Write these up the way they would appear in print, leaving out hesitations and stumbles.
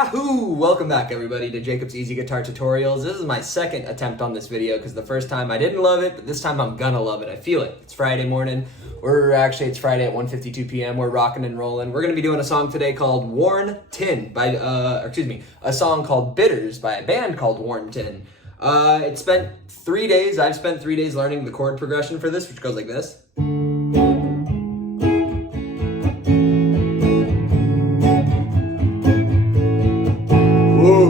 Yahoo! Welcome back everybody to Jacob's Easy Guitar Tutorials. This is my second attempt on this video because the first time I didn't love it, but this time I'm gonna love it. I feel it. It's Friday morning. It's Friday at 1:52 p.m. We're rocking and rolling. We're gonna be doing a song today called Worn Tin by, a song called Bitters by a band called Worn Tin. I've spent 3 days learning the chord progression for this, which goes like this.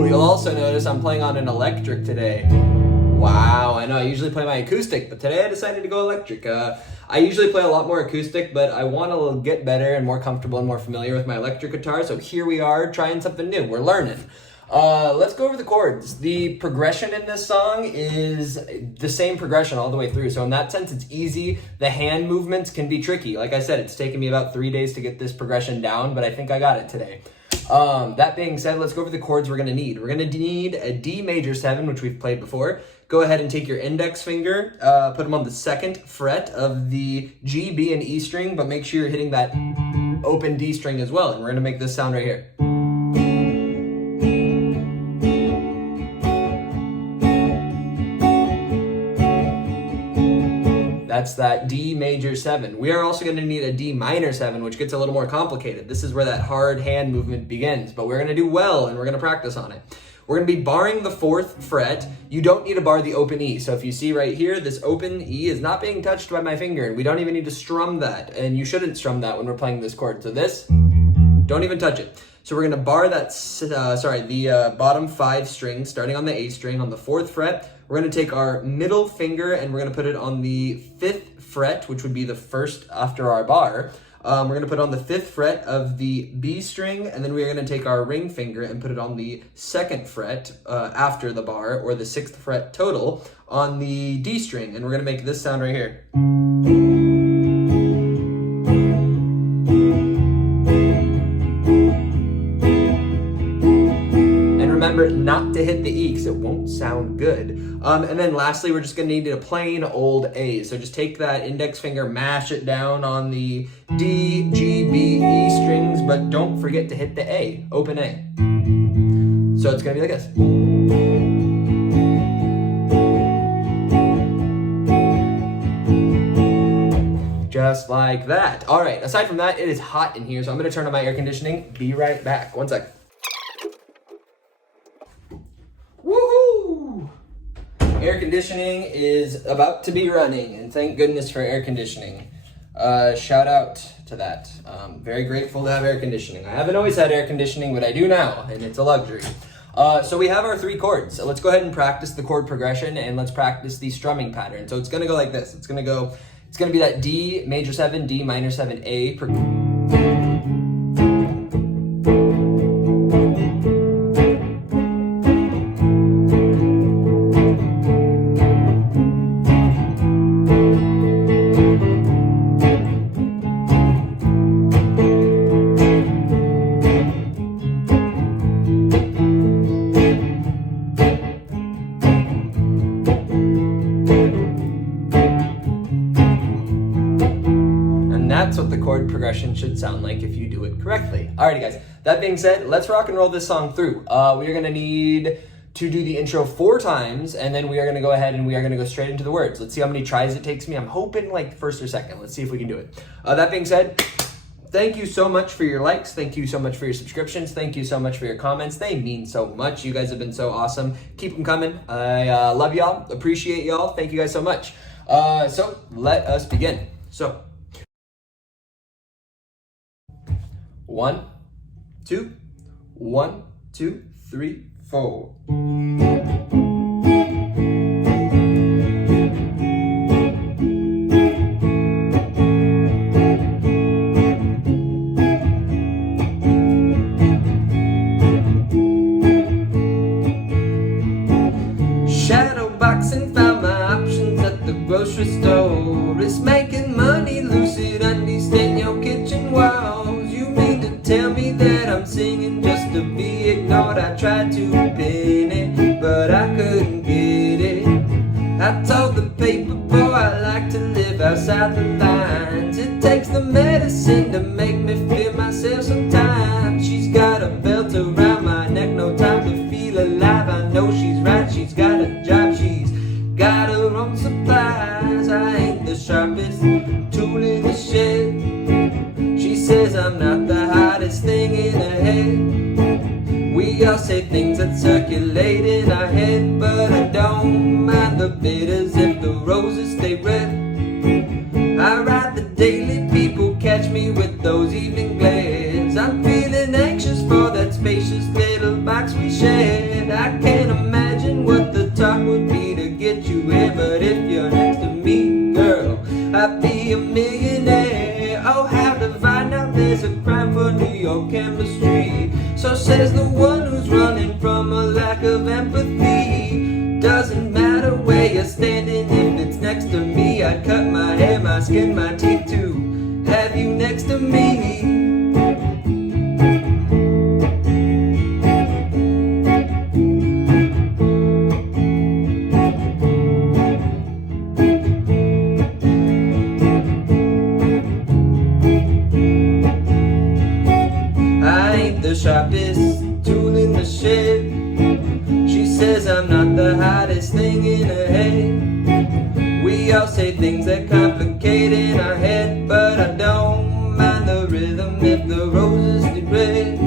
You'll also notice I'm playing on an electric today. Wow, I know I usually play my acoustic, but today I decided to go electric. I usually play a lot more acoustic, but I want to get better and more comfortable and more familiar with my electric guitar, so here we are trying something new. We're learning. Let's go over the chords. The progression in this song is the same progression all the way through, so in that sense it's easy. The hand movements can be tricky. Like I said, it's taken me about 3 days to get this progression down, but I think I got it today. That being said, let's go over the chords we're going to need. We're going to need a D major 7, which we've played before. Go ahead and take your index finger, put them on the 2nd fret of the G, B, and E string, but make sure you're hitting that open D string as well. And we're going to make this sound right here. That's that D major 7. We are also going to need a D minor 7, which gets a little more complicated. This is where that hard hand movement begins, but we're going to do well and we're going to practice on it. We're going to be barring the 4th fret. You don't need to bar the open E. So if you see right here, this open E is not being touched by my finger, and we don't even need to strum that, and you shouldn't strum that when we're playing this chord. So this, don't even touch it. So we're going to bar that, the bottom 5 strings, starting on the A string on the 4th fret. We're going to take our middle finger and we're going to put it on the 5th fret, which would be the first after our bar. We're going to put it on the 5th fret of the B string, and then we're going to take our ring finger and put it on the 2nd fret after the bar, or the 6th fret total, on the D string. And we're going to make this sound right here. Remember not to hit the E because it won't sound good. And then lastly, we're just going to need a plain old A. So just take that index finger, mash it down on the D, G, B, E strings, but don't forget to hit the A, open A. So it's going to be like this. Just like that. All right, aside from that, it is hot in here, so I'm going to turn on my air conditioning. Be right back. One sec. Woohoo! Air conditioning is about to be running, and thank goodness for air conditioning. Shout out to that. Very grateful to have air conditioning. I haven't always had air conditioning, but I do now, and it's a luxury. So we have our 3 chords. So let's go ahead and practice the chord progression, and let's practice the strumming pattern. So it's going to go like this. It's going to be that D major 7, D minor 7, A. That's what the chord progression should sound like if you do it correctly. Alrighty guys, that being said, let's rock and roll this song through. We are going to need to do the intro 4 times, and then we are going to go ahead and we are going to go straight into the words. Let's see how many tries it takes me. I'm hoping like 1st or 2nd. Let's see if we can do it. That being said, thank you so much for your likes. Thank you so much for your subscriptions. Thank you so much for your comments. They mean so much. You guys have been so awesome. Keep them coming. I love y'all. Appreciate y'all. Thank you guys so much. So let us begin. So 1, 2, 1, 2, 3, 4. Shadow boxing, found my options at the grocery store. It's making money, lucid, understand your kitchen walls. Tell me that I'm singing just to be ignored. I tried to pin it, but I couldn't get it. I told the paper boy I like to live outside the lines. It takes the medicine to make me feel myself sometimes. She's got a belt around my neck We all say things that circulate in our head, but I don't mind the bitters if the roses stay red. I write the daily, people catch me with those evening glares. I'm feeling anxious for that spacious little box we shared. I can't imagine what the talk would be to get you here, but if you're next to me, girl, I'd be a millionaire. Oh, how divine, now there's a crime for New York chemistry. So says the one who's running from a lack of empathy. Doesn't matter where you're standing if it's next to me. I'd cut my hair, my skin, my teeth to have you next to me. I ain't the sharpest tool in the shed. She says I'm not the hottest thing in her head. We all say things that complicate in our head, but I don't mind the rhythm if the roses did red.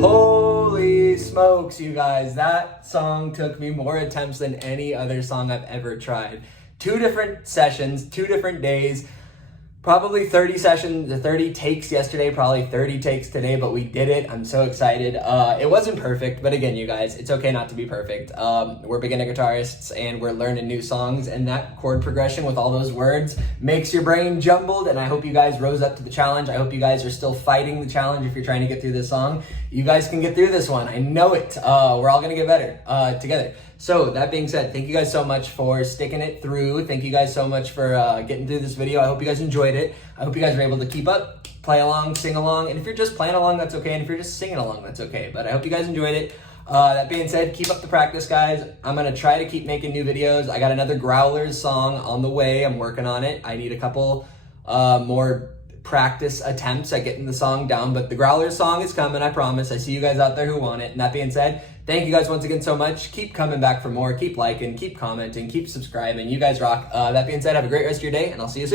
Holy smokes, you guys, that song took me more attempts than any other song I've ever tried. 2 different sessions, 2 different days. Probably 30 sessions, 30 takes yesterday, probably 30 takes today, but we did it. I'm so excited. It wasn't perfect, but again, you guys, it's okay not to be perfect. We're beginner guitarists and we're learning new songs, and that chord progression with all those words makes your brain jumbled, and I hope you guys rose up to the challenge. I hope you guys are still fighting the challenge if you're trying to get through this song. You guys can get through this one. I know it. We're all gonna get better together. So that being said, thank you guys so much for sticking it through. Thank you guys so much for getting through this video. I hope you guys enjoyed it. I hope you guys were able to keep up, play along, sing along. And if you're just playing along, that's okay. And if you're just singing along, that's okay. But I hope you guys enjoyed it. That being said, keep up the practice, guys. I'm going to try to keep making new videos. I got another Growlers song on the way. I'm working on it. I need a couple more practice attempts at getting the song down, but the Growlers song is coming, I promise. I see you guys out there who want it. And that being said, thank you guys once again so much. Keep coming back for more. Keep liking, keep commenting, keep subscribing. You guys rock. That being said, have a great rest of your day, and I'll see you soon.